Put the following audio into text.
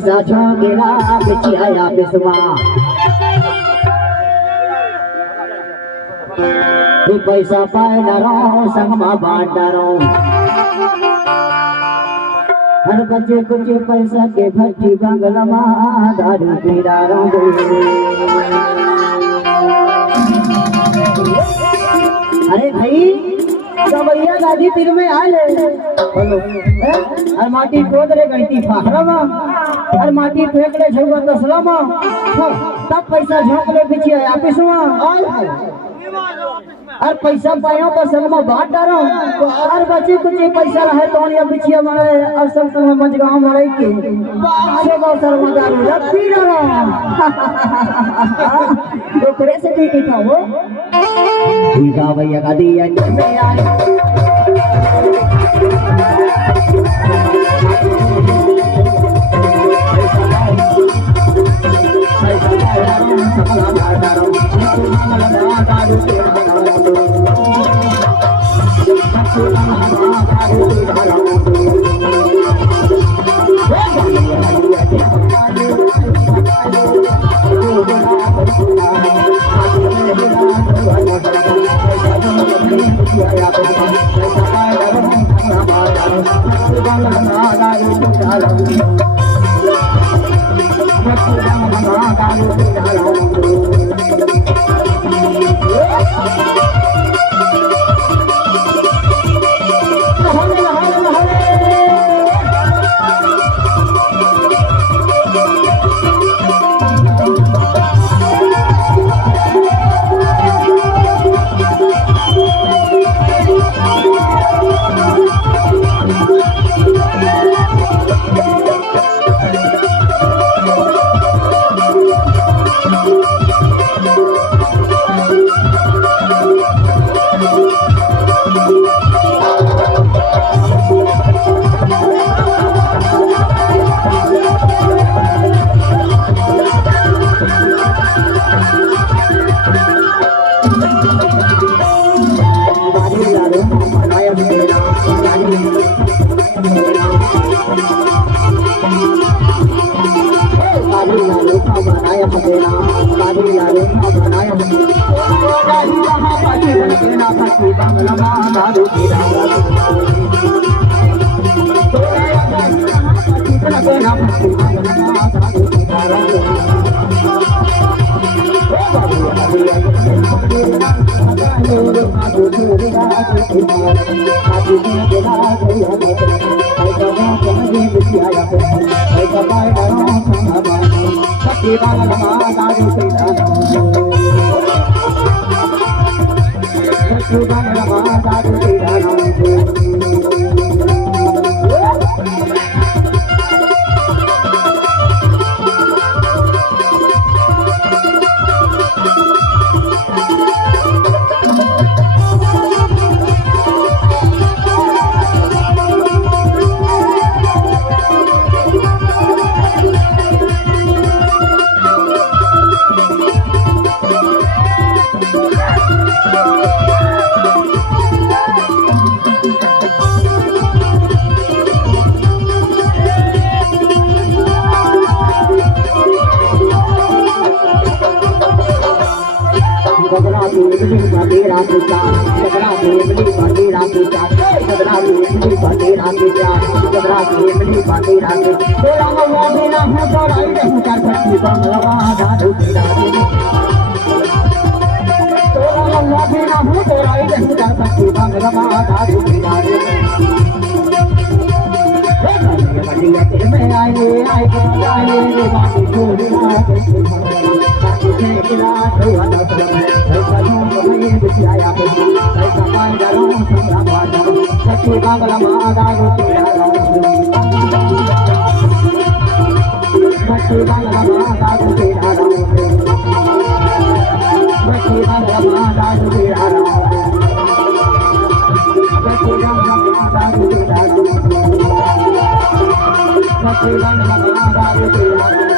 पैसा छोकेला बिछिया बिस्मा पैसा पाए डरो संगमा बांट डरो हर बच्चे कुछ पैसा के भट्टी बंगला में दारू पी डारो अरे भाई भैया गाजी तीर में आ ले और माटी खोद रे गई फाखरा में और माटी फेंक ले झुआ तसला में तब पैसा झोंक ले बिछिया ऑफिस में और पैसा पायो तो संग में बांट डालो और बच्चे कुछ पैसा रहे तो ये बिछिया में और संग में मंजगांव में रह के बाबा शर्मादार रखी डालो तो करे से ठीक था वो ठीक है भैया का दिया में आए Thank you.